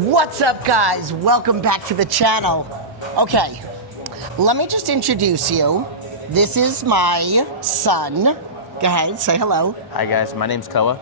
What's up, guys? Welcome back to the channel. Okay, let me just introduce you. This is my son. Go ahead, say hello. Hi guys, my name's Koa.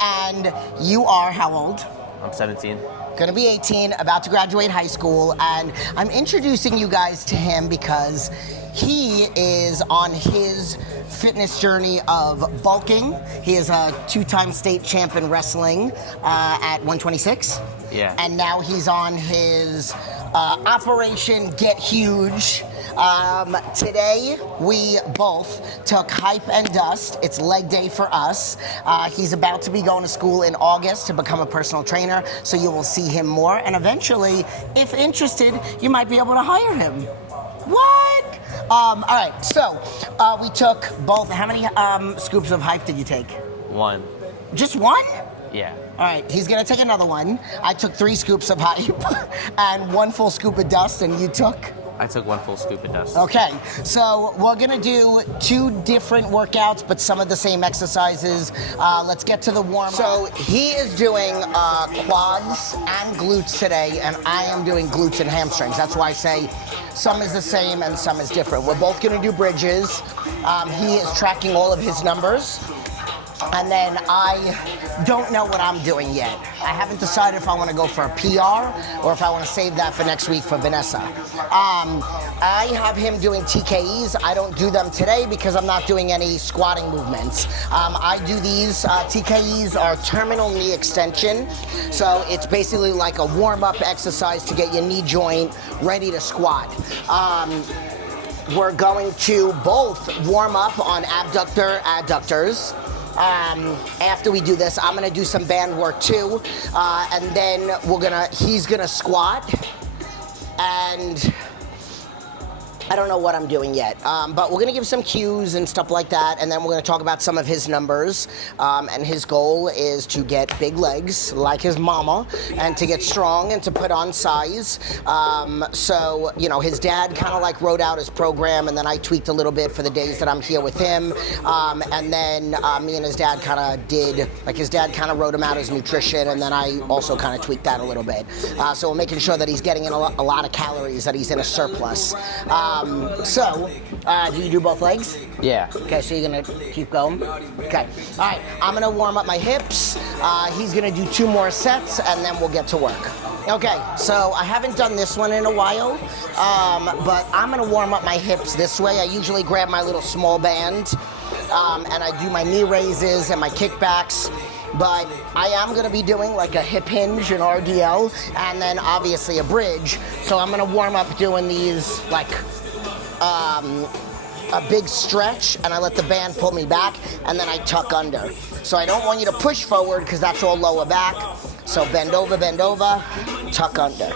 And you are how old? I'm 17. Gonna be 18, about to graduate high school, and I'm introducing you guys to him because he is on his fitness journey of bulking. He is a two-time state champ in wrestling at 126. Yeah. And now he's on his Operation Get Huge. Today, we both took Hype and Dust. It's leg day for us. He's about to be going to school in August to become a personal trainer, so you will see him more. And eventually, if interested, you might be able to hire him. What? All right, so we took both. How many scoops of Hype did you take? One. Just one? Yeah. All right, he's gonna take another one. I took 3 scoops of Hype and 1 full scoop of Dust, and you took? I took 1 full scoop of Dust. Okay, so we're gonna do 2 different workouts, but some of the same exercises. Let's get to the warm-up. So he is doing quads and glutes today, and I am doing glutes and hamstrings. That's why I say some is the same and some is different. We're both gonna do bridges. He is tracking all of his numbers. And then I don't know what I'm doing yet. I haven't decided if I want to go for a PR or if I want to save that for next week for Vanessa. I have him doing TKEs. I don't do them today because I'm not doing any squatting movements. I do these, TKEs are terminal knee extension. So it's basically like a warm-up exercise to get your knee joint ready to squat. We're going to both warm up on adductors. After we do this, I'm gonna do some band work too, and then he's gonna squat, and I don't know what I'm doing yet, but we're gonna give some cues and stuff like that, and then we're gonna talk about some of his numbers, and his goal is to get big legs like his mama, and to get strong and to put on size. So, you know, his dad kind of like wrote out his program, and then I tweaked a little bit for the days that I'm here with him, and then me and his dad kind of did, like his dad kind of wrote him out his nutrition, and then I also kind of tweaked that a little bit. So we're making sure that he's getting in a lot of calories, that he's in a surplus. Do you do both legs? Yeah. Okay, so you're gonna keep going? Okay, all right, I'm gonna warm up my hips. He's gonna do 2 more sets, and then we'll get to work. Okay, so I haven't done this one in a while, but I'm gonna warm up my hips this way. I usually grab my little small band, and I do my knee raises and my kickbacks. But I am gonna be doing like a hip hinge, an RDL, and then obviously a bridge. So I'm gonna warm up doing these like a big stretch, and I let the band pull me back, and then I tuck under. So I don't want you to push forward because that's all lower back. So bend over, tuck under.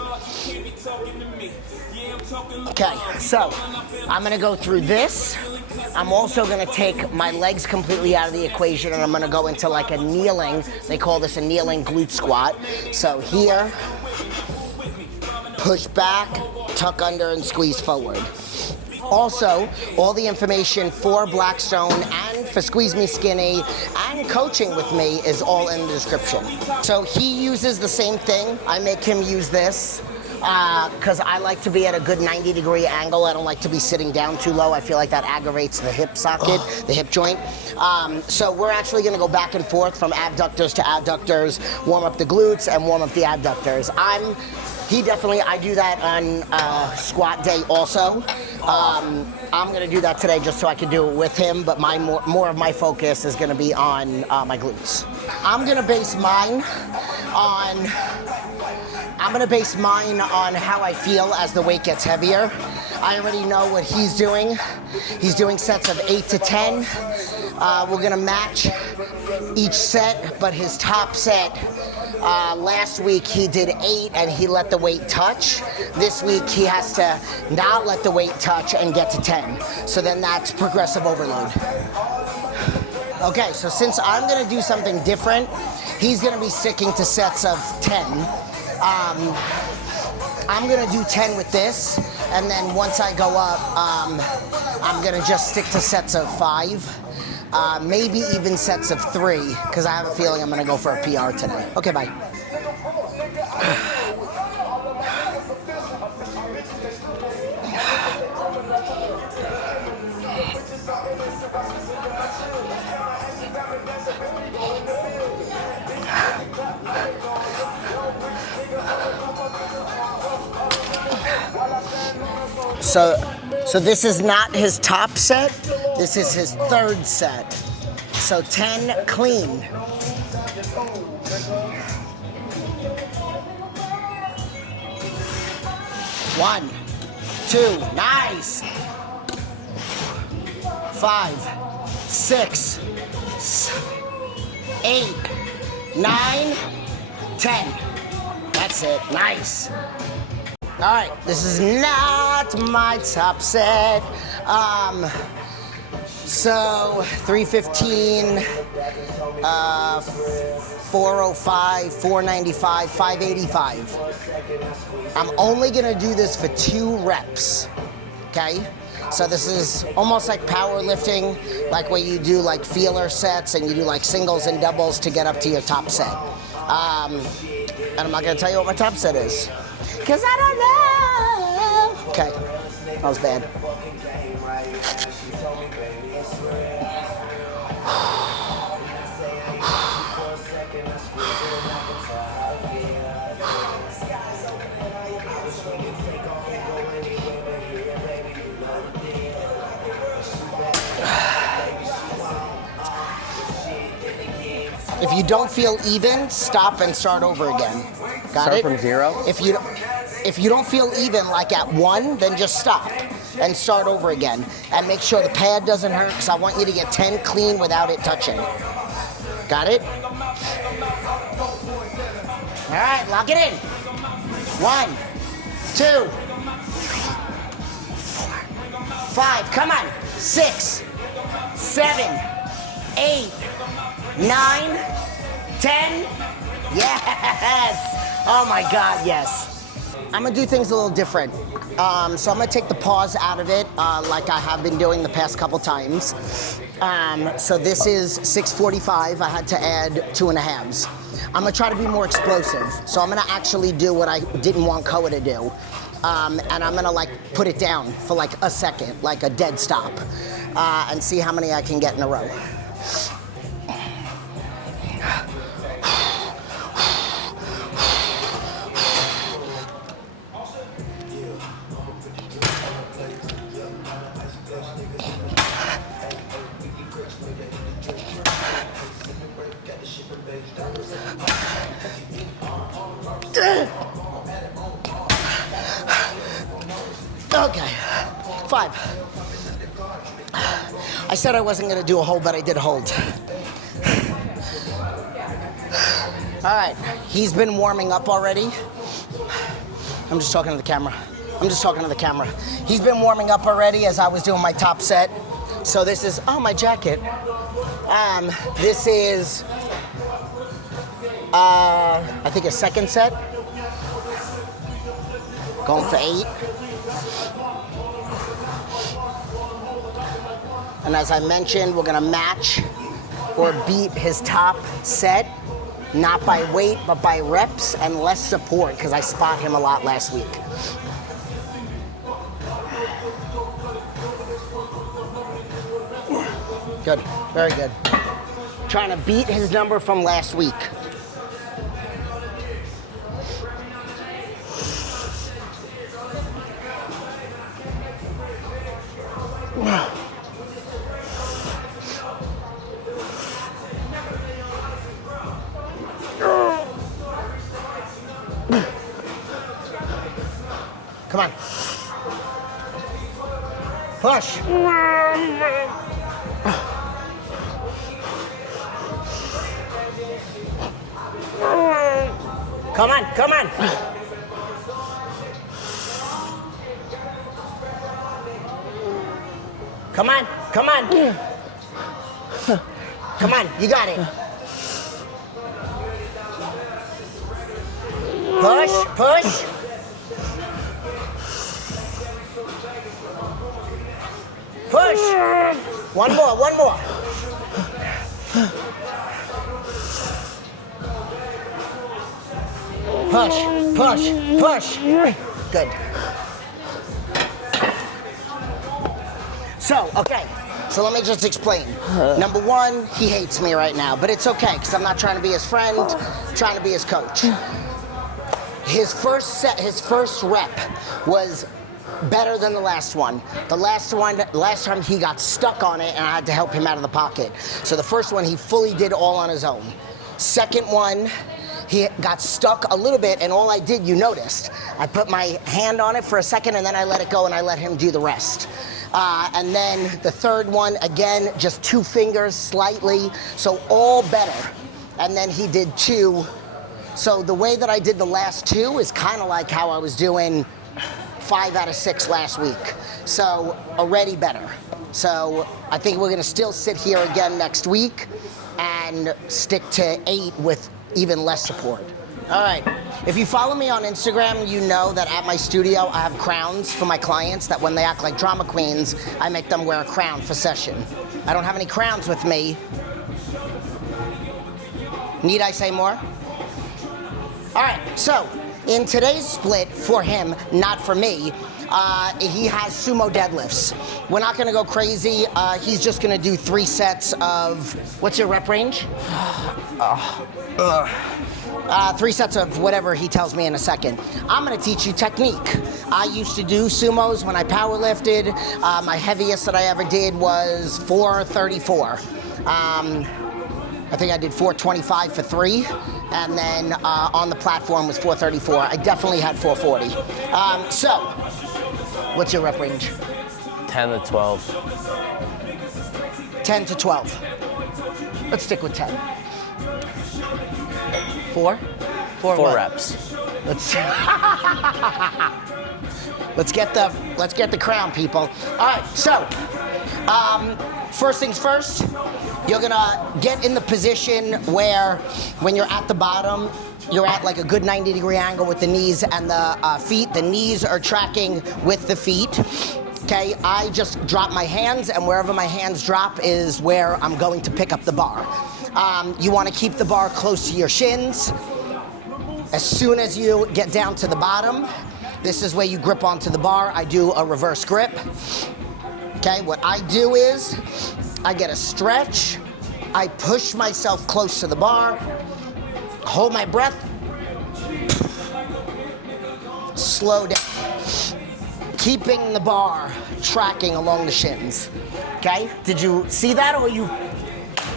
Okay, so I'm gonna go through this. I'm also gonna take my legs completely out of the equation, and I'm gonna go into like a kneeling, they call this a kneeling glute squat. So here, push back, tuck under, and squeeze forward. Also, all the information for Blackstone and for Squeeze Me Skinny and coaching with me is all in the description. So he uses the same thing. I make him use this because I like to be at a good 90-degree angle. I don't like to be sitting down too low. I feel like that aggravates the hip socket, the hip joint. So we're actually gonna go back and forth from abductors to adductors, warm up the glutes and warm up the abductors. I do that on squat day also. I'm gonna do that today just so I can do it with him, but more of my focus is gonna be on my glutes. I'm gonna base mine on how I feel as the weight gets heavier. I already know what he's doing. He's doing sets of 8 to 10. We're gonna match each set, but his top set, last week he did 8 and he let the weight touch. This week he has to not let the weight touch and get to 10. So then that's progressive overload. Okay, so since I'm gonna do something different, he's gonna be sticking to sets of 10. I'm gonna do 10 with this, and then once I go up, I'm gonna just stick to sets of 5. Maybe even sets of 3, because I have a feeling I'm gonna go for a PR today. Okay, bye. So this is not his top set. This is his third set. So 10 clean. 1, 2, nice. 5, 6, 8, 9, 10. That's it, nice. All right, this is not my top set. So 315, 405, 495, 585. I'm only gonna do this for 2 reps, okay? So this is almost like powerlifting, like where you do like feeler sets and you do like singles and doubles to get up to your top set. And I'm not gonna tell you what my top set is, because I don't know. Okay, that was bad. If you don't feel even, stop and start over again. Got it? Start from 0? If you don't feel even, like at 1, then just stop and start over again. And make sure the pad doesn't hurt, because I want you to get 10 clean without it touching. Got it? All right, lock it in. 1, 2, 5, come on. 6, 7, 8, 9, 10. Yes! Oh my God, yes. I'm gonna do things a little different. So I'm gonna take the pause out of it, like I have been doing the past couple times. So this is 645. I had to add 2.5s. I'm gonna try to be more explosive. So I'm gonna actually do what I didn't want Koa to do. And I'm gonna like put it down for like a second, like a dead stop, and see how many I can get in a row. Okay, 5. I said I wasn't gonna do a hold, but I did hold. All right, he's been warming up already. I'm just talking to the camera. He's been warming up already as I was doing my top set. So this is, oh, my jacket. This is, I think a second set. Going for 8. And as I mentioned, we're gonna match or beat his top set, not by weight, but by reps and less support, because I spot him a lot last week. Good, very good. Trying to beat his number from last week. Come on. Push. Come on, come on. Come on, come on. Come on, you got it. Push, push. Push. One more, one more. push, push, push. Good. So, okay. So let me just explain. Number one, he hates me right now, but it's okay because I'm not trying to be his friend, I'm trying to be his coach. His first rep was better than the last one. Last time he got stuck on it and I had to help him out of the pocket. So the first one he fully did all on his own. Second one, he got stuck a little bit and all I did, you noticed, I put my hand on it for a second and then I let it go and I let him do the rest. And then the third one, again, just 2 fingers slightly, so all better. And then he did 2. So the way that I did the last 2 is kind of like how I was doing 5 out of 6 last week. So already better. So I think we're gonna still sit here again next week and stick to 8 with even less support. All right, if you follow me on Instagram, you know that at my studio, I have crowns for my clients that when they act like drama queens, I make them wear a crown for session. I don't have any crowns with me. Need I say more? All right, so in today's split for him, not for me, he has sumo deadlifts. We're not gonna go crazy. He's just gonna do 3 sets of, what's your rep range? 3 sets of whatever he tells me in a second. I'm gonna teach you technique. I used to do sumos when I power lifted. My heaviest that I ever did was 434. I think I did 425 for 3, and then on the platform was 434. I definitely had 440. So, what's your rep range? 10 to 12. 10 to 12. Let's stick with 10. 4? 4 4 what? reps. Let's get the crown, people. All right, so first things first, you're gonna get in the position where when you're at the bottom, you're at like a good 90-degree angle with the knees and the feet. The knees are tracking with the feet. Okay, I just drop my hands, and wherever my hands drop is where I'm going to pick up the bar. You want to keep the bar close to your shins. As soon as you get down to the bottom, this is where you grip onto the bar. I do a reverse grip. Okay, what I do is I get a stretch. I push myself close to the bar, hold my breath, slow down, keeping the bar tracking along the shins. Okay, did you see that or you?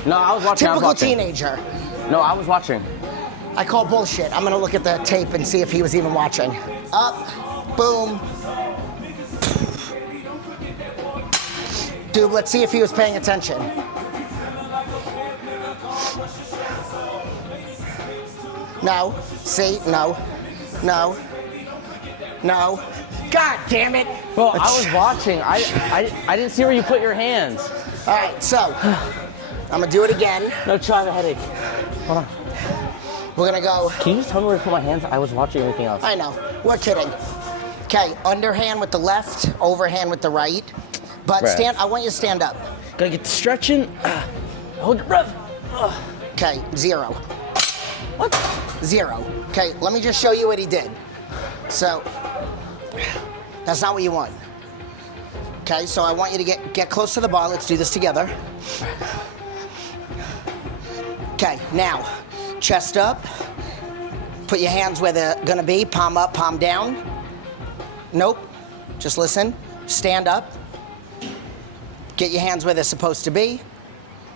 No, I was watching. Typical teenager. No, I was watching. I call bullshit. I'm gonna look at the tape and see if he was even watching. Up, boom. Dude, let's see if he was paying attention. No, see, no, no, no. God damn it. Bro, I was watching. I didn't see where you put your hands. All right, so I'm gonna do it again. No, try the headache. Hold on. We're gonna go. Can you just tell me where to put my hands? I was watching everything else. I know, we're kidding. Okay, underhand with the left, overhand with the right. But Right. stand, I want you to stand up. Gotta get the stretching. Hold your breath. Okay, 0. What? 0. Okay, let me just show you what he did. So, that's not what you want. Okay, so I want you to get close to the bar. Let's do this together. Okay, now, chest up. Put your hands where they're gonna be. Palm up, palm down. Nope, just listen. Stand up. Get your hands where they're supposed to be.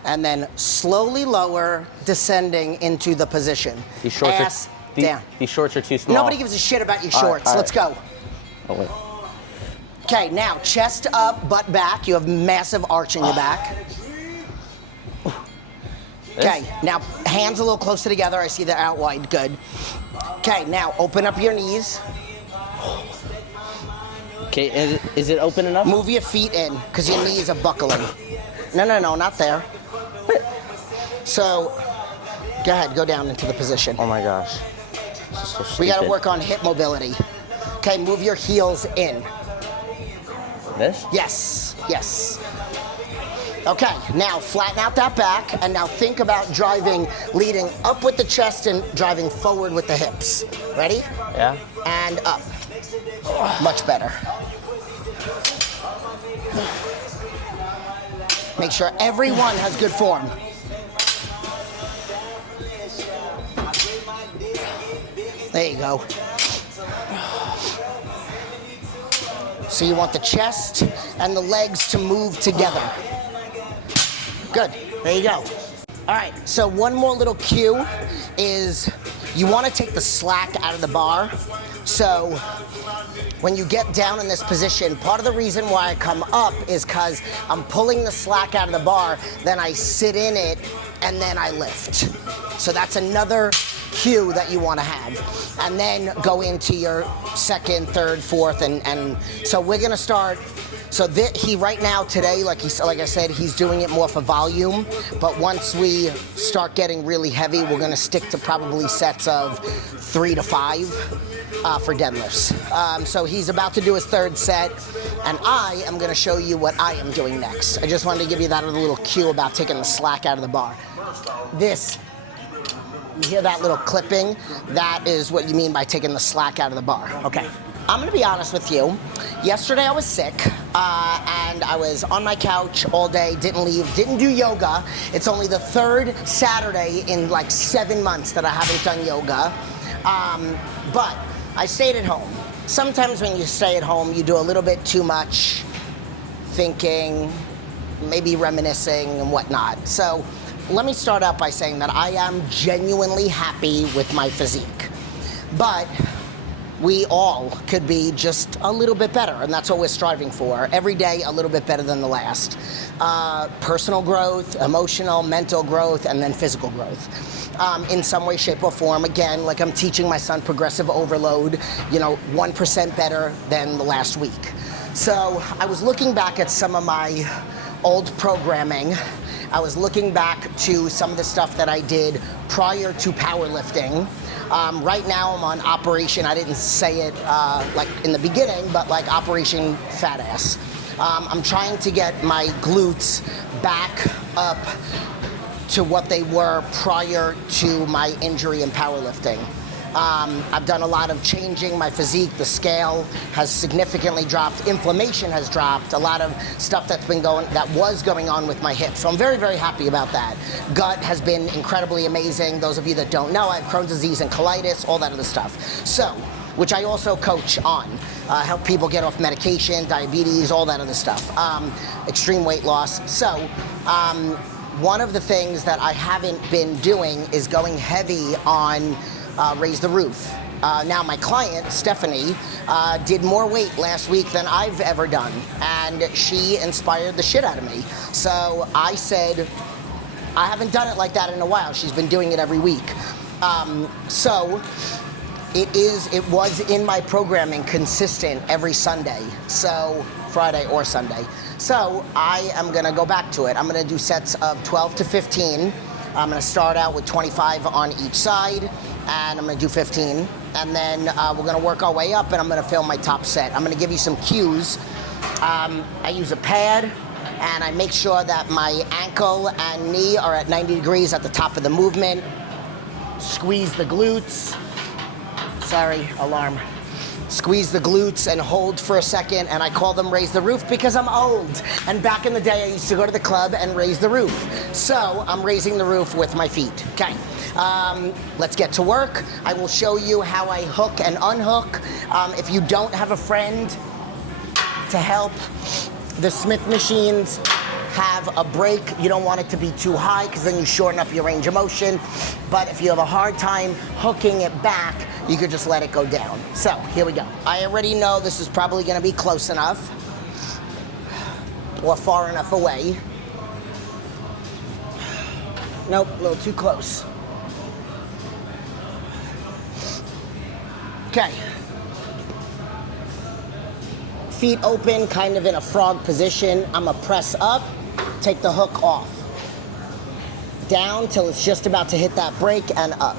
And then slowly lower, descending into the position. These shorts Ass are down. These shorts are too small. Nobody gives a shit about your shorts. all right. Let's go. Oh wait. Okay, now chest up, butt back. You have massive arch in your back. Okay, now hands a little closer together. I see they're out wide. Good. Okay, now open up your knees. Okay, is it open enough? Move your feet in, because your knees are buckling. No, not there. So, go ahead, go down into the position. Oh my gosh. This is so We gotta stupid. work on hip mobility. Okay, move your heels in. This? Yes, yes. Okay, now flatten out that back, and now think about driving, leading up with the chest and driving forward with the hips. Ready? Yeah. And up. Much better. Make sure everyone has good form. There you go. So you want the chest and the legs to move together. Good, there you go. All right, so one more little cue is you want to take the slack out of the bar. So when you get down in this position, part of the reason why I come up is because I'm pulling the slack out of the bar, then I sit in it, and then I lift. So that's another cue that you want to have. And then go into your second, third, fourth, and so we're gonna start. So he right now today, like I said, he's doing it more for volume. But once we start getting really heavy, we're gonna stick to probably sets of 3 to 5 for deadlifts. So he's about to do his third set, and I am gonna show you what I am doing next. I just wanted to give you that little cue about taking the slack out of the bar. You hear that little clipping? That is what you mean by taking the slack out of the bar. Okay. I'm gonna be honest with you. Yesterday I was sick, and I was on my couch all day, didn't leave, didn't do yoga. It's only the third Saturday in like 7 months that I haven't done yoga. But I stayed at home. Sometimes when you stay at home, you do a little bit too much thinking, maybe reminiscing and whatnot. So let me start out by saying that I am genuinely happy with my physique. But we all could be just a little bit better, and that's what we're striving for. Every day, a little bit better than the last. Personal growth, emotional, mental growth, and then physical growth. In some way, shape, or form. Again, like I'm teaching my son progressive overload, 1% better than the last week. So I was looking back at some of my old programming. I was looking back to some of the stuff that I did prior to powerlifting. Right now I'm on Operation, I didn't say it like in the beginning, but like Operation Fat Ass. I'm trying to get my glutes back up to what they were prior to my injury in powerlifting. I've done a lot of changing my physique. The scale has significantly dropped. Inflammation has dropped. A lot of stuff that was going on with my hips. So I'm very, very happy about that. Gut has been incredibly amazing. Those of you that don't know, I have Crohn's disease and colitis, all that other stuff. So, which I also coach on. Help people get off medication, diabetes, all that other stuff. Extreme weight loss. So, one of the things that I haven't been doing is going heavy on raise the roof. Now my client, Stephanie, did more weight last week than I've ever done, and she inspired the shit out of me. So I said, I haven't done it like that in a while. She's been doing it every week. So it was in my programming consistent every Sunday, so Friday or Sunday. So I am gonna go back to it. I'm gonna do sets of 12 to 15. I'm gonna start out with 25 on each side, and I'm gonna do 15. And then we're gonna work our way up, and I'm gonna film my top set. I'm gonna give you some cues. I use a pad, and I make sure that my ankle and knee are at 90 degrees at the top of the movement. Squeeze the glutes. Sorry, alarm. Squeeze the glutes and hold for a second, and I call them raise the roof because I'm old. And back in the day, I used to go to the club and raise the roof. So I'm raising the roof with my feet. Okay, let's get to work. I will show you how I hook and unhook. If you don't have a friend to help, the Smith machines have a brake. You don't want it to be too high because then you shorten up your range of motion. But if you have a hard time hooking it back, you could just let it go down. So here we go. I already know this is probably gonna be close enough or far enough away. Nope, a little too close. Okay. Feet open, kind of in a frog position. I'm gonna press up, take the hook off. Down till it's just about to hit that brake, and up.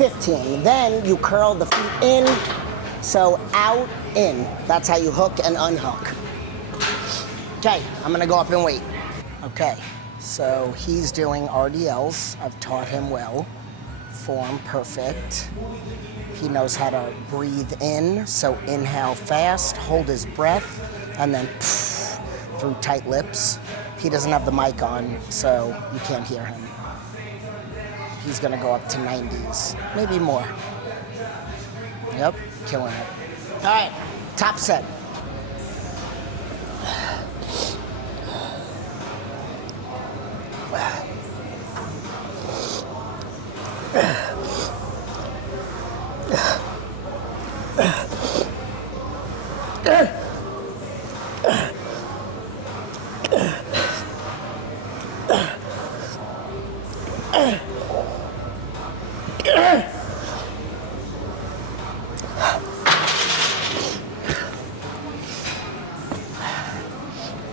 15. Then you curl the feet in, so out, in. That's how you hook and unhook. Okay, I'm gonna go up and wait. Okay, so he's doing RDLs. I've taught him well. Form perfect. He knows how to breathe in, so inhale fast, hold his breath, and then through tight lips. He doesn't have the mic on, so you can't hear him. He's gonna go up to 90s, maybe more. Yep, killing it. All right, top set.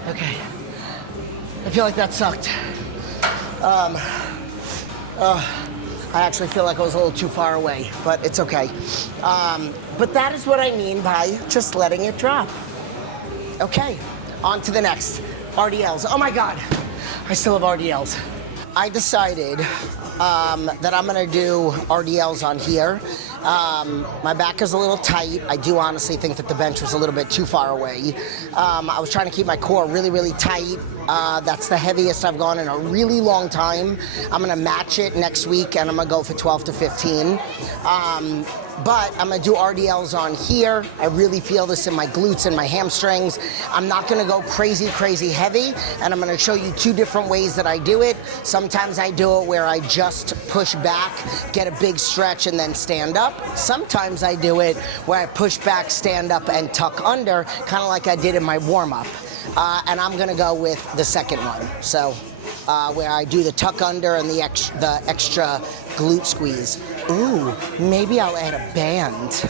Okay, I feel like that sucked. I actually feel like I was a little too far away, but it's okay. But that is what I mean by just letting it drop. Okay, on to the next. RDLs. Oh my God, I still have RDLs. I decided that I'm gonna do RDLs on here. My back is a little tight. I do honestly think that the bench was a little bit too far away. I was trying to keep my core really, really tight. That's the heaviest I've gone in a really long time. I'm gonna match it next week and I'm gonna go for 12 to 15. But I'm gonna do RDLs on here. I really feel this in my glutes and my hamstrings. I'm not gonna go crazy, crazy heavy, and I'm gonna show you two different ways that I do it. Sometimes I do it where I just push back, get a big stretch, and then stand up. Sometimes I do it where I push back, stand up, and tuck under, kind of like I did in my warm-up. And I'm gonna go with the second one. So, where I do the tuck under and the extra glute squeeze. Ooh, maybe I'll add a band.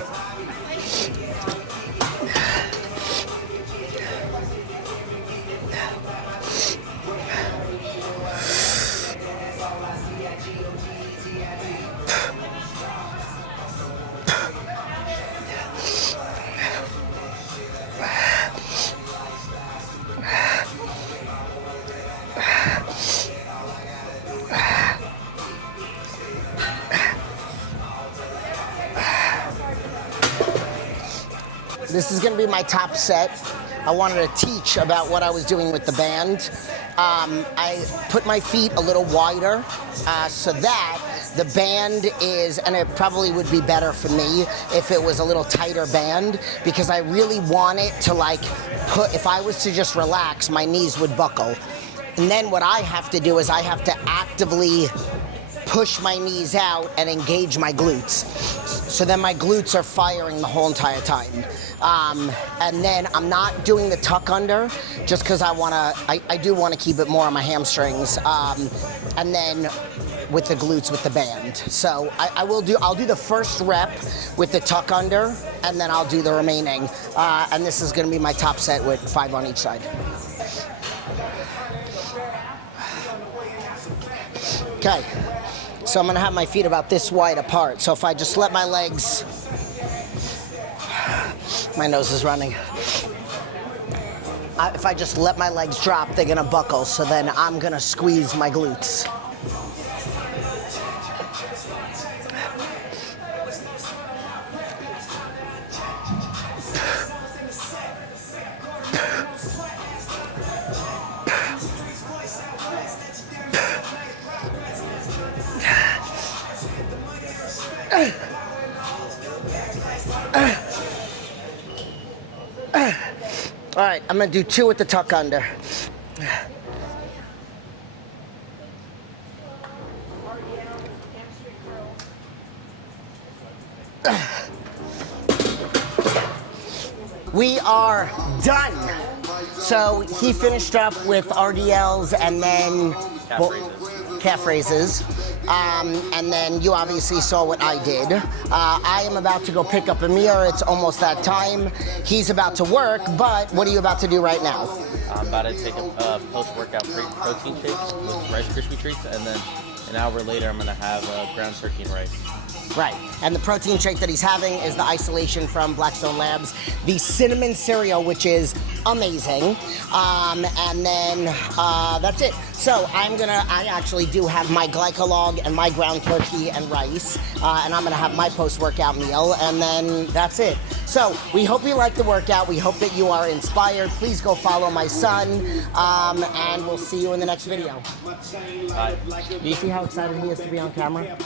This is gonna be my top set. I wanted to teach about what I was doing with the band. I put my feet a little wider so that the band is, and it probably would be better for me if it was a little tighter band, because I really want it to if I was to just relax, my knees would buckle. And then what I have to do is I have to actively push my knees out and engage my glutes. So then my glutes are firing the whole entire time. And then I'm not doing the tuck under just because I do want to keep it more on my hamstrings. And then with the glutes with the band. So I'll do the first rep with the tuck under, and then I'll do the remaining. And this is gonna be my top set with 5 on each side. Okay. So I'm gonna have my feet about this wide apart. So if I just let my legs, my nose is running. If I just let my legs drop, they're gonna buckle. So then I'm gonna squeeze my glutes. All right, I'm gonna do 2 with the tuck under. We are done. So he finished up with RDLs and then calf raises. And then you obviously saw what I did. I am about to go pick up Amir. It's almost that time. He's about to work, but what are you about to do right now? I'm about to take a post-workout protein shake with Rice Krispie treats, and then an hour later I'm gonna have ground turkey and rice. Right. And the protein shake that he's having is the isolation from Blackstone Labs, the cinnamon cereal, which is amazing. And then that's it. So I actually do have my glycolog and my ground turkey and rice, and I'm gonna have my post-workout meal, and then that's it. So we hope you like the workout. We hope that you are inspired. Please go follow my son, and we'll see you in the next video. Do you see how excited he is to be on camera?